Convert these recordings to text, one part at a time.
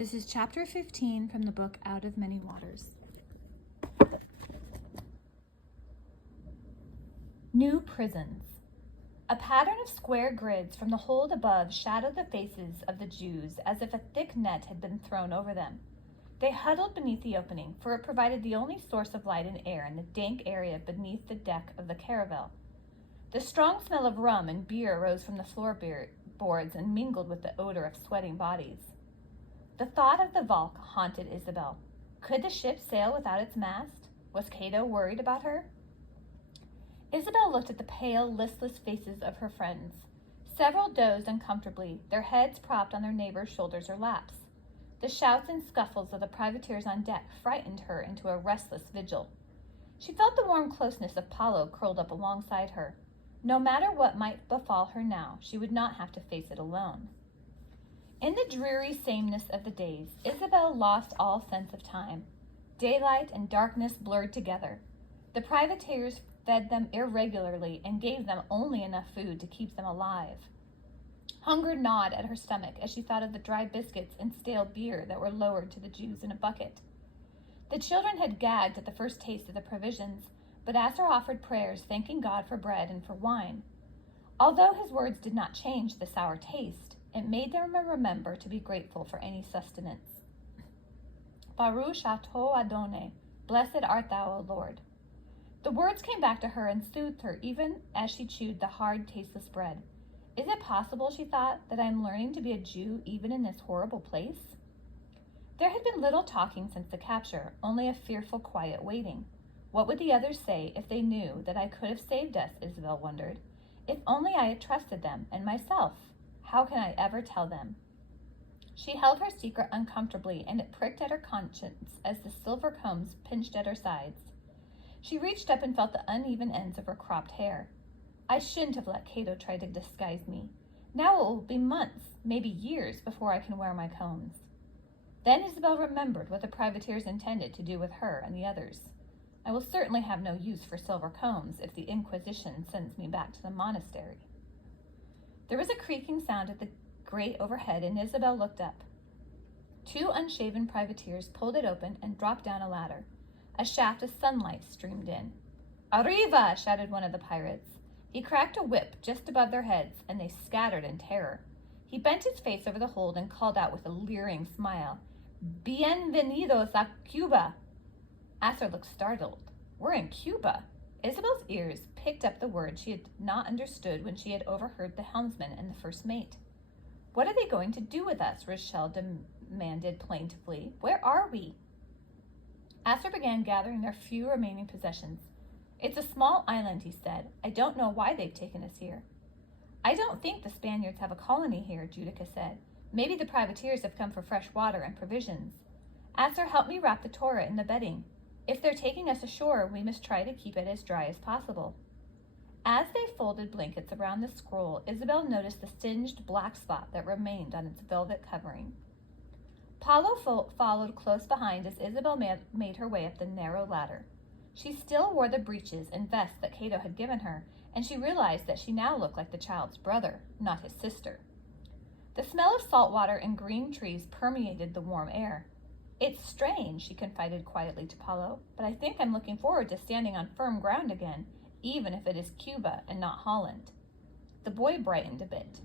This is chapter 15 from the book Out of Many Waters. New prisons. A pattern of square grids from the hold above shadowed the faces of the Jews as if a thick net had been thrown over them. They huddled beneath the opening, for it provided the only source of light and air in the dank area beneath the deck of the caravel. The strong smell of rum and beer rose from the floorboards and mingled with the odor of sweating bodies. The thought of the Valk haunted Isabel. Could the ship sail without its mast? Was Cato worried about her? Isabel looked at the pale, listless faces of her friends. Several dozed uncomfortably, their heads propped on their neighbors' shoulders or laps. The shouts and scuffles of the privateers on deck frightened her into a restless vigil. She felt the warm closeness of Paolo curled up alongside her. No matter what might befall her now, she would not have to face it alone. In the dreary sameness of the days, Isabel lost all sense of time. Daylight and darkness blurred together. The privateers fed them irregularly and gave them only enough food to keep them alive. Hunger gnawed at her stomach as she thought of the dry biscuits and stale beer that were lowered to the Jews in a bucket. The children had gagged at the first taste of the provisions, but Asser offered prayers thanking God for bread and for wine. Although his words did not change the sour taste, it made them remember to be grateful for any sustenance. Baruch atah Adonai, blessed art thou, O Lord. The words came back to her and soothed her even as she chewed the hard, tasteless bread. Is it possible, she thought, that I am learning to be a Jew even in this horrible place? There had been little talking since the capture, only a fearful, quiet waiting. What would the others say if they knew that I could have saved us, Isabel wondered. If only I had trusted them and myself. How can I ever tell them? She held her secret uncomfortably, and it pricked at her conscience as the silver combs pinched at her sides. She reached up and felt the uneven ends of her cropped hair. I shouldn't have let Cato try to disguise me. Now it will be months, maybe years, before I can wear my combs. Then Isabel remembered what the privateers intended to do with her and the others. I will certainly have no use for silver combs if the Inquisition sends me back to the monastery. There was a creaking sound at the grate overhead, and Isabel looked up. Two unshaven privateers pulled it open and dropped down a ladder. A shaft of sunlight streamed in. "Arriva!" shouted one of the pirates. He cracked a whip just above their heads, and they scattered in terror. He bent his face over the hold and called out with a leering smile, "Bienvenidos a Cuba!" Asser looked startled. "We're in Cuba." Isabel's ears picked up the word she had not understood when she had overheard the helmsman and the first mate. "What are they going to do with us?" Rochelle demanded plaintively. "Where are we?" Asser began gathering their few remaining possessions. "It's a small island," he said. "I don't know why they've taken us here." "I don't think the Spaniards have a colony here," Judica said. "Maybe the privateers have come for fresh water and provisions. Asser, help me wrap the Torah in the bedding. If they're taking us ashore, we must try to keep it as dry as possible." As they folded blankets around the scroll, Isabel noticed the singed black spot that remained on its velvet covering. Paolo followed close behind as Isabel made her way up the narrow ladder. She still wore the breeches and vest that Cato had given her, and she realized that she now looked like the child's brother, not his sister. The smell of salt water and green trees permeated the warm air. "It's strange," she confided quietly to Paolo, "but I think I'm looking forward to standing on firm ground again, even if it is Cuba and not Holland." The boy brightened a bit.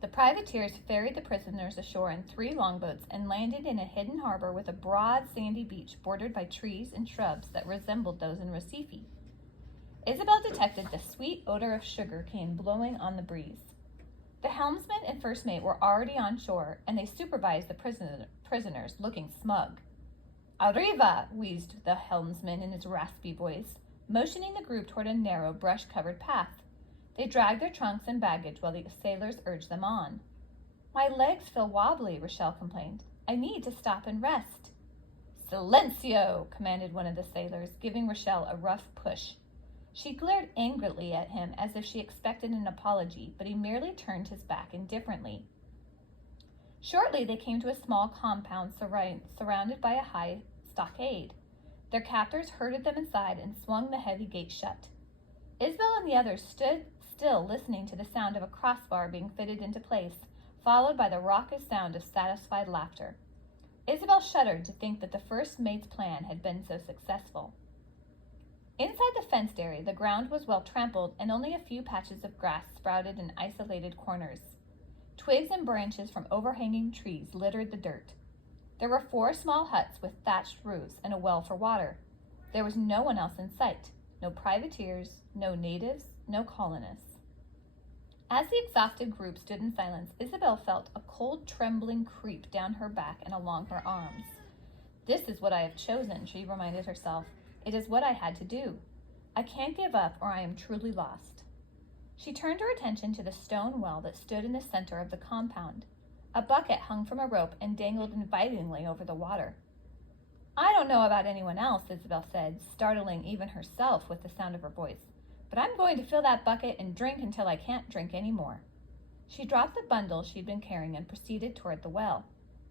The privateers ferried the prisoners ashore in 3 longboats and landed in a hidden harbor with a broad, sandy beach bordered by trees and shrubs that resembled those in Recife. Isabel detected the sweet odor of sugar cane blowing on the breeze. The helmsman and first mate were already on shore, and they supervised the prisoners, looking smug. "Arriva!" wheezed the helmsman in his raspy voice, motioning the group toward a narrow, brush-covered path. They dragged their trunks and baggage while the sailors urged them on. "My legs feel wobbly," Rochelle complained. "I need to stop and rest." "Silencio!" commanded one of the sailors, giving Rochelle a rough push. She glared angrily at him as if she expected an apology, but he merely turned his back indifferently. Shortly they came to a small compound surrounded by a high stockade. Their captors herded them inside and swung the heavy gate shut. Isabel and the others stood still, listening to the sound of a crossbar being fitted into place, followed by the raucous sound of satisfied laughter. Isabel shuddered to think that the first mate's plan had been so successful. Inside the fenced area, the ground was well trampled, and only a few patches of grass sprouted in isolated corners. Twigs and branches from overhanging trees littered the dirt. There were 4 small huts with thatched roofs and a well for water. There was no one else in sight. No privateers, no natives, no colonists. As the exhausted group stood in silence, Isabel felt a cold trembling creep down her back and along her arms. This is what I have chosen, she reminded herself. It is what I had to do. I can't give up or I am truly lost. She turned her attention to the stone well that stood in the center of the compound. A bucket hung from a rope and dangled invitingly over the water. I don't know about anyone else, Isabel said, startling even herself with the sound of her voice, but I'm going to fill that bucket and drink until I can't drink any more. She dropped the bundle she'd been carrying and proceeded toward the well.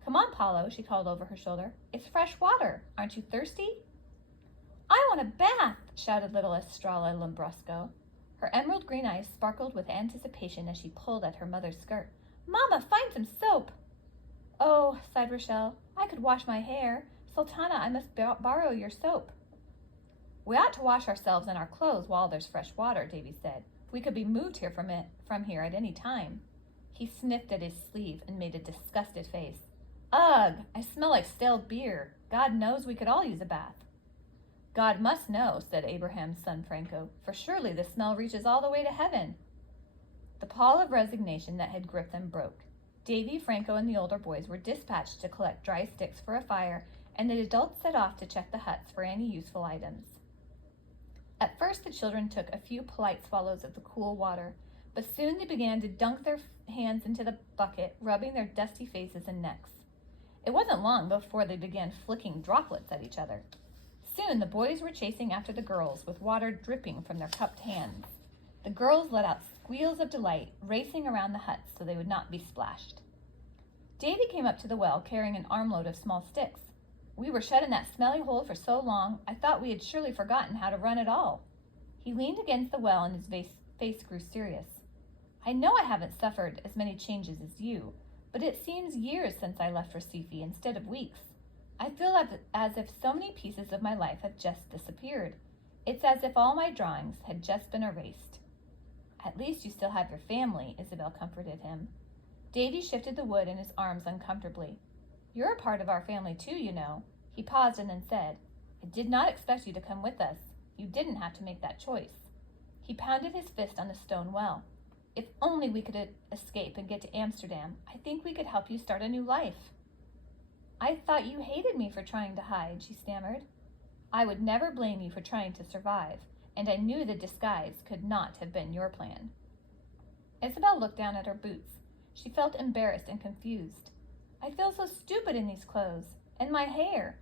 Come on, Paulo, she called over her shoulder. It's fresh water. Aren't you thirsty? I want a bath, shouted little Estrella Lambrusco. Her emerald green eyes sparkled with anticipation as she pulled at her mother's skirt. Mama, find some soap. Oh, sighed Rochelle, I could wash my hair. Sultana, I must borrow your soap. We ought to wash ourselves and our clothes while there's fresh water, Davy said. We could be moved here from here at any time. He sniffed at his sleeve and made a disgusted face. Ugh, I smell like stale beer. God knows we could all use a bath. God must know, said Abraham's son Franco, for surely the smell reaches all the way to heaven. The pall of resignation that had gripped them broke. Davy, Franco, and the older boys were dispatched to collect dry sticks for a fire, and the adults set off to check the huts for any useful items. At first the children took a few polite swallows of the cool water, but soon they began to dunk their hands into the bucket, rubbing their dusty faces and necks. It wasn't long before they began flicking droplets at each other. Soon the boys were chasing after the girls, with water dripping from their cupped hands. The girls let out squeals of delight, racing around the huts so they would not be splashed. Davy came up to the well carrying an armload of small sticks. We were shut in that smelly hole for so long, I thought we had surely forgotten how to run at all. He leaned against the well and his face grew serious. I know I haven't suffered as many changes as you, but it seems years since I left Recife instead of weeks. I feel as if so many pieces of my life have just disappeared. It's as if all my drawings had just been erased. At least you still have your family, Isabel comforted him. Davy shifted the wood in his arms uncomfortably. You're a part of our family too, you know. He paused and then said, I did not expect you to come with us. You didn't have to make that choice. He pounded his fist on the stone well. If only we could escape and get to Amsterdam, I think we could help you start a new life. I thought you hated me for trying to hide, she stammered. I would never blame you for trying to survive, and I knew the disguise could not have been your plan. Isabel looked down at her boots. She felt embarrassed and confused. I feel so stupid in these clothes, and my hair.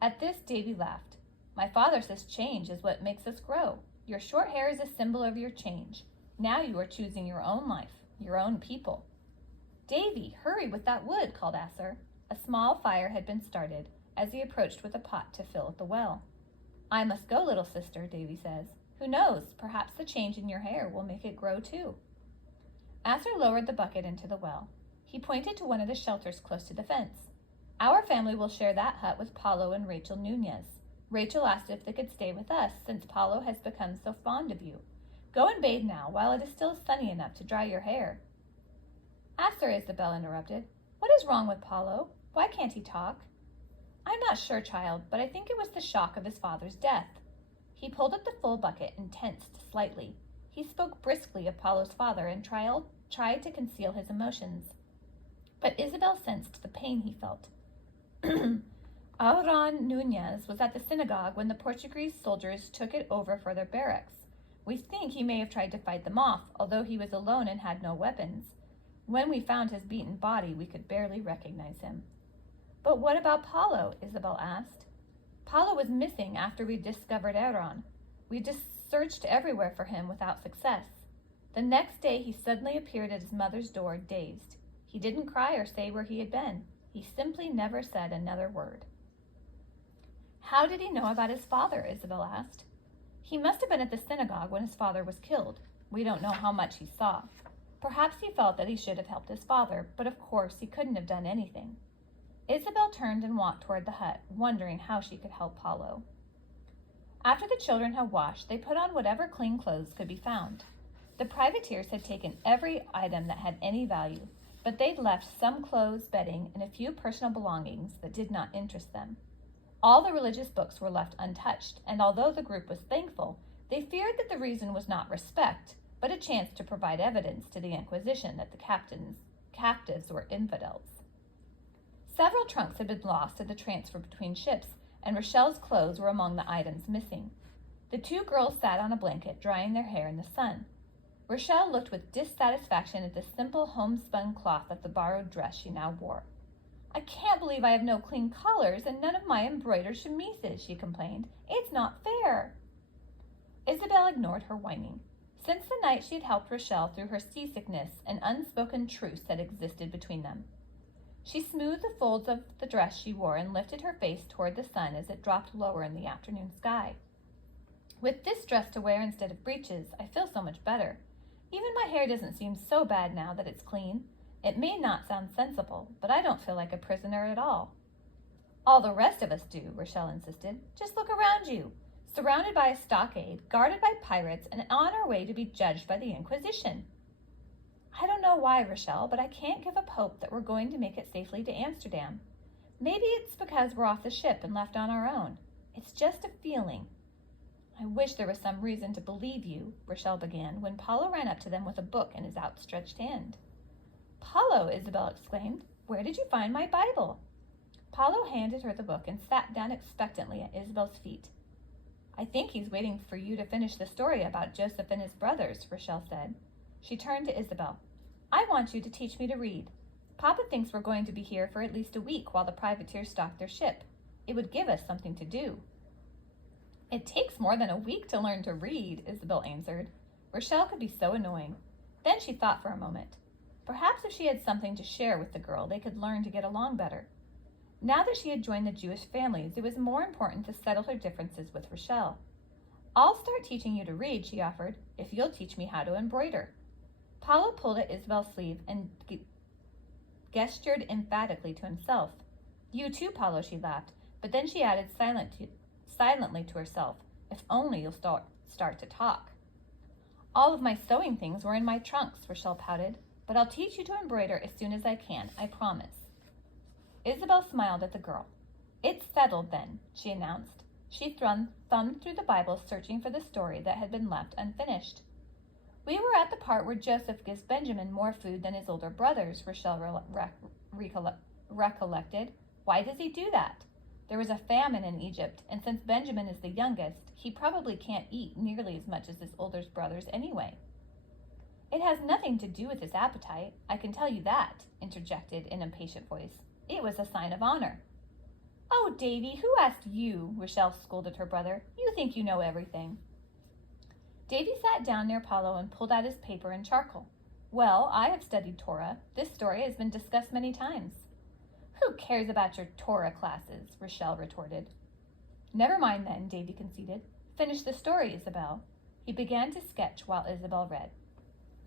At this, Davy laughed. My father says change is what makes us grow. Your short hair is a symbol of your change. Now you are choosing your own life, your own people. Davy, hurry with that wood, called Asser. A small fire had been started as he approached with a pot to fill at the well. I must go, little sister, Davy says. Who knows, perhaps the change in your hair will make it grow too. Asser lowered the bucket into the well. He pointed to one of the shelters close to the fence. Our family will share that hut with Paulo and Rachel Nunez. Rachel asked if they could stay with us since Paulo has become so fond of you. Go and bathe now while it is still sunny enough to dry your hair. Asser, Isabel interrupted. What is wrong with Paulo? Why can't he talk? I'm not sure, child, but I think it was the shock of his father's death. He pulled at the full bucket and tensed slightly. He spoke briskly of Paulo's father and tried to conceal his emotions. But Isabel sensed the pain he felt. Auron Nunez was at the synagogue when the Portuguese soldiers took it over for their barracks. We think he may have tried to fight them off, although he was alone and had no weapons. When we found his beaten body, we could barely recognize him. But what about Paulo? Isabel asked. Paulo was missing after we discovered Auron. We just searched everywhere for him without success. The next day he suddenly appeared at his mother's door, dazed. He didn't cry or say where he had been. He simply never said another word. How did he know about his father? Isabel asked. He must have been at the synagogue when his father was killed. We don't know how much he saw. Perhaps he felt that he should have helped his father, but of course he couldn't have done anything. Isabel turned and walked toward the hut, wondering how she could help Paulo. After the children had washed, they put on whatever clean clothes could be found. The privateers had taken every item that had any value, but they'd left some clothes, bedding, and a few personal belongings that did not interest them. All the religious books were left untouched, and although the group was thankful, they feared that the reason was not respect, but a chance to provide evidence to the Inquisition that the captives were infidels. Several trunks had been lost at the transfer between ships, and Rochelle's clothes were among the items missing. The two girls sat on a blanket, drying their hair in the sun. Rochelle looked with dissatisfaction at the simple homespun cloth of the borrowed dress she now wore. "I can't believe I have no clean collars and none of my embroidered chemises," she complained. "It's not fair." Isabel ignored her whining. Since the night she had helped Rochelle through her seasickness, an unspoken truce had existed between them. She smoothed the folds of the dress she wore and lifted her face toward the sun as it dropped lower in the afternoon sky. "With this dress to wear instead of breeches, I feel so much better. Even my hair doesn't seem so bad now that it's clean. It may not sound sensible, but I don't feel like a prisoner at all." "All the rest of us do," Rochelle insisted. "Just look around you. Surrounded by a stockade, guarded by pirates, and on our way to be judged by the Inquisition." "I don't know why, Rochelle, but I can't give up hope that we're going to make it safely to Amsterdam. Maybe it's because we're off the ship and left on our own. It's just a feeling." "I wish there was some reason to believe you," Rochelle began, when Paulo ran up to them with a book in his outstretched hand. "Paulo," Isabel exclaimed, "where did you find my Bible?" Paulo handed her the book and sat down expectantly at Isabel's feet. "I think he's waiting for you to finish the story about Joseph and his brothers," Rochelle said. She turned to Isabel. "I want you to teach me to read. Papa thinks we're going to be here for at least a week while the privateers stock their ship. It would give us something to do." "It takes more than a week to learn to read," Isabel answered. Rochelle could be so annoying. Then she thought for a moment. Perhaps if she had something to share with the girl, they could learn to get along better. Now that she had joined the Jewish families, it was more important to settle her differences with Rochelle. "I'll start teaching you to read," she offered, "if you'll teach me how to embroider." Paulo pulled at Isabel's sleeve and gestured emphatically to himself. "You too, Paulo," she laughed, but then she added silently to herself, "If only you'll start to talk." "All of my sewing things were in my trunks," Rochelle pouted, "but I'll teach you to embroider as soon as I can, I promise." Isabel smiled at the girl. "It's settled then," she announced. She thumbed through the Bible, searching for the story that had been left unfinished. "We were at the part where Joseph gives Benjamin more food than his older brothers," Rochelle recollected. "Why does he do that? There was a famine in Egypt, and since Benjamin is the youngest, he probably can't eat nearly as much as his older brothers anyway." "It has nothing to do with his appetite, I can tell you that," interjected an impatient voice. "It was a sign of honor." "Oh, Davy, who asked you?" Rochelle scolded her brother. "You think you know everything." Davy sat down near Paulo and pulled out his paper and charcoal. "Well, I have studied Torah. This story has been discussed many times." "Who cares about your Torah classes?" Rochelle retorted. "Never mind then," Davy conceded. "Finish the story, Isabel." He began to sketch while Isabel read.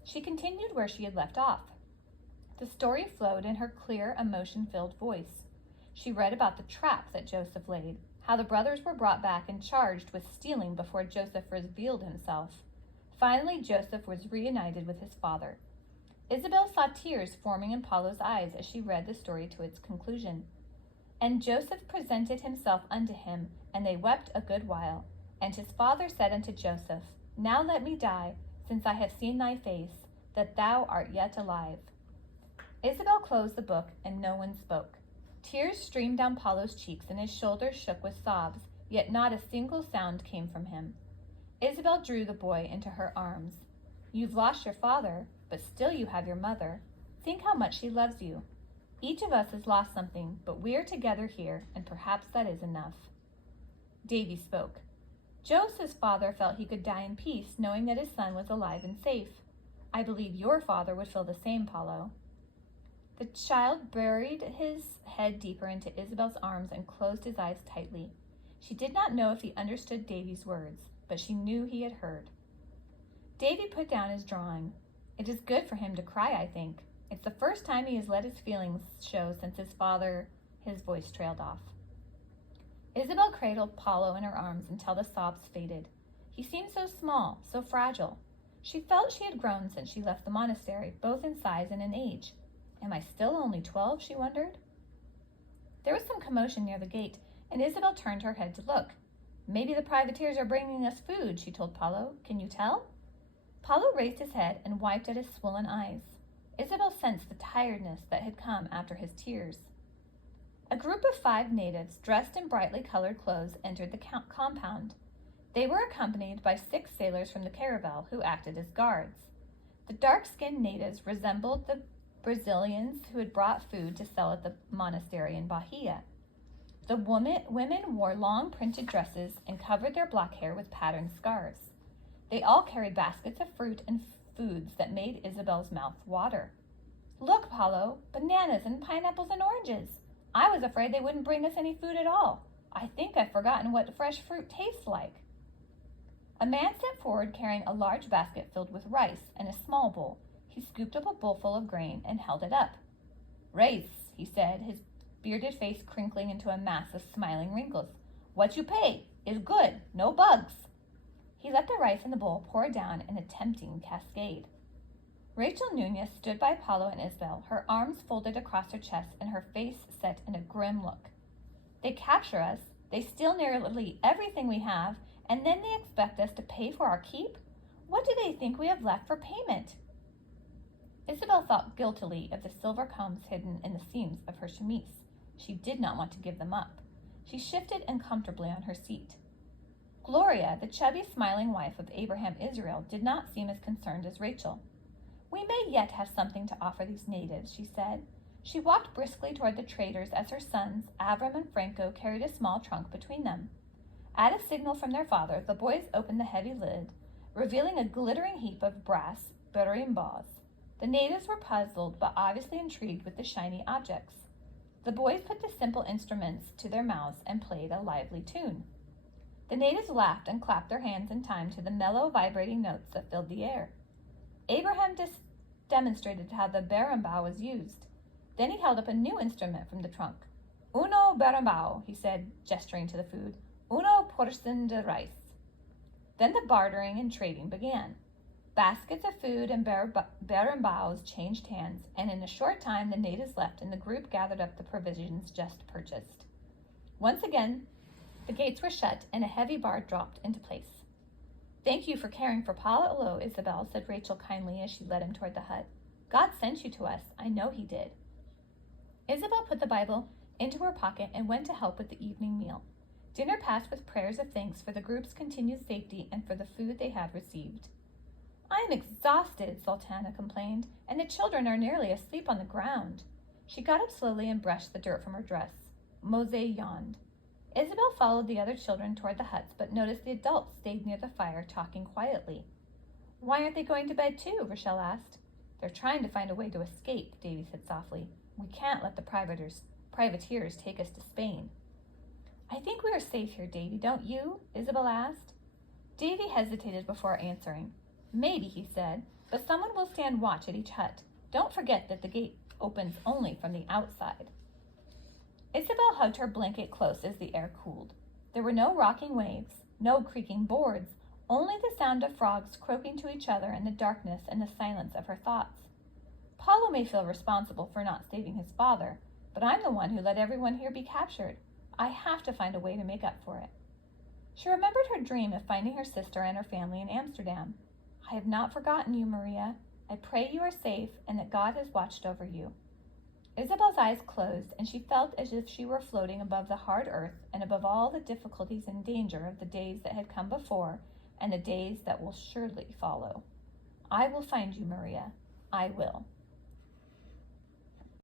She continued where she had left off. The story flowed in her clear, emotion-filled voice. She read about the trap that Joseph laid, how the brothers were brought back and charged with stealing before Joseph revealed himself. Finally, Joseph was reunited with his father. Isabel saw tears forming in Paulo's eyes as she read the story to its conclusion. "And Joseph presented himself unto him, and they wept a good while. And his father said unto Joseph, Now let me die, since I have seen thy face, that thou art yet alive." Isabel closed the book, and no one spoke. Tears streamed down Paulo's cheeks, and his shoulders shook with sobs, yet not a single sound came from him. Isabel drew the boy into her arms. "You've lost your father, but still you have your mother. Think how much she loves you. Each of us has lost something, but we're together here, and perhaps that is enough." Davy spoke. "Joseph's father felt he could die in peace, knowing that his son was alive and safe. I believe your father would feel the same, Paulo." The child buried his head deeper into Isabel's arms and closed his eyes tightly. She did not know if he understood Davy's words, but she knew he had heard. Davy put down his drawing. It is good for him to cry, I think. It's the first time he has let his feelings show since his father—" His voice trailed off. Isabel cradled Paulo in her arms until the sobs faded. He seemed so small, so fragile. She felt she had grown since she left the monastery, both in size and in age. Am I still only 12, she wondered? There was some commotion near the gate, and Isabel turned her head to look. Maybe the privateers are bringing us food, she told Paulo. Can you tell? Paulo raised his head and wiped at his swollen eyes. Isabel sensed the tiredness that had come after his tears. A group of 5 natives, dressed in brightly colored clothes, entered the compound. They were accompanied by 6 sailors from the caravel who acted as guards. The dark-skinned natives resembled the Brazilians who had brought food to sell at the monastery in Bahia. The women wore long printed dresses and covered their black hair with patterned scarves. They all carried baskets of fruit and foods that made Isabel's mouth water. Look, Paulo, bananas and pineapples and oranges. I was afraid they wouldn't bring us any food at all. I think I've forgotten what fresh fruit tastes like. A man stepped forward carrying a large basket filled with rice and a small bowl. He scooped up a bowlful of grain and held it up. Rice, he said, his bearded face crinkling into a mass of smiling wrinkles. What you pay is good, no bugs. He let the rice in the bowl pour down in a tempting cascade. Rachel Nunez stood by Paulo and Isabel, her arms folded across her chest and her face set in a grim look. They capture us, they steal nearly everything we have, and then they expect us to pay for our keep? What do they think we have left for payment? Isabel thought guiltily of the silver combs hidden in the seams of her chemise. She did not want to give them up. She shifted uncomfortably on her seat. Gloria, the chubby, smiling wife of Abraham Israel, did not seem as concerned as Rachel. We may yet have something to offer these natives, she said. She walked briskly toward the traders as her sons, Avram and Franco, carried a small trunk between them. At a signal from their father, the boys opened the heavy lid, revealing a glittering heap of brass berimbau. The natives were puzzled, but obviously intrigued with the shiny objects. The boys put the simple instruments to their mouths and played a lively tune. The natives laughed and clapped their hands in time to the mellow, vibrating notes that filled the air. Abraham demonstrated how the berimbau was used. Then he held up a new instrument from the trunk. Uno berimbau, he said, gesturing to the food. Uno porción de rice. Then the bartering and trading began. Baskets of food and berimbaus changed hands, and in a short time the natives left and the group gathered up the provisions just purchased. Once again, the gates were shut and a heavy bar dropped into place. Thank you for caring for Paulo, Isabel, said Rachel kindly as she led him toward the hut. God sent you to us. I know he did. Isabel put the Bible into her pocket and went to help with the evening meal. Dinner passed with prayers of thanks for the group's continued safety and for the food they had received. I am exhausted, Sultana complained, and the children are nearly asleep on the ground. She got up slowly and brushed the dirt from her dress. Mosè yawned. Isabel followed the other children toward the huts, but noticed the adults stayed near the fire, talking quietly. Why aren't they going to bed too? Rochelle asked. They're trying to find a way to escape, Davy said softly. We can't let the privateers take us to Spain. I think we are safe here, Davy, don't you? Isabel asked. Davy hesitated before answering. Maybe, he said, but someone will stand watch at each hut. Don't forget that the gate opens only from the outside. Isabel hugged her blanket close as the air cooled. There were no rocking waves, no creaking boards, only the sound of frogs croaking to each other in the darkness and the silence of her thoughts. Paulo may feel responsible for not saving his father, but I'm the one who let everyone here be captured. I have to find a way to make up for it. She remembered her dream of finding her sister and her family in Amsterdam. I have not forgotten you, Maria. I pray you are safe and that God has watched over you. Isabel's eyes closed, and she felt as if she were floating above the hard earth and above all the difficulties and danger of the days that had come before and the days that will surely follow. I will find you, Maria. I will.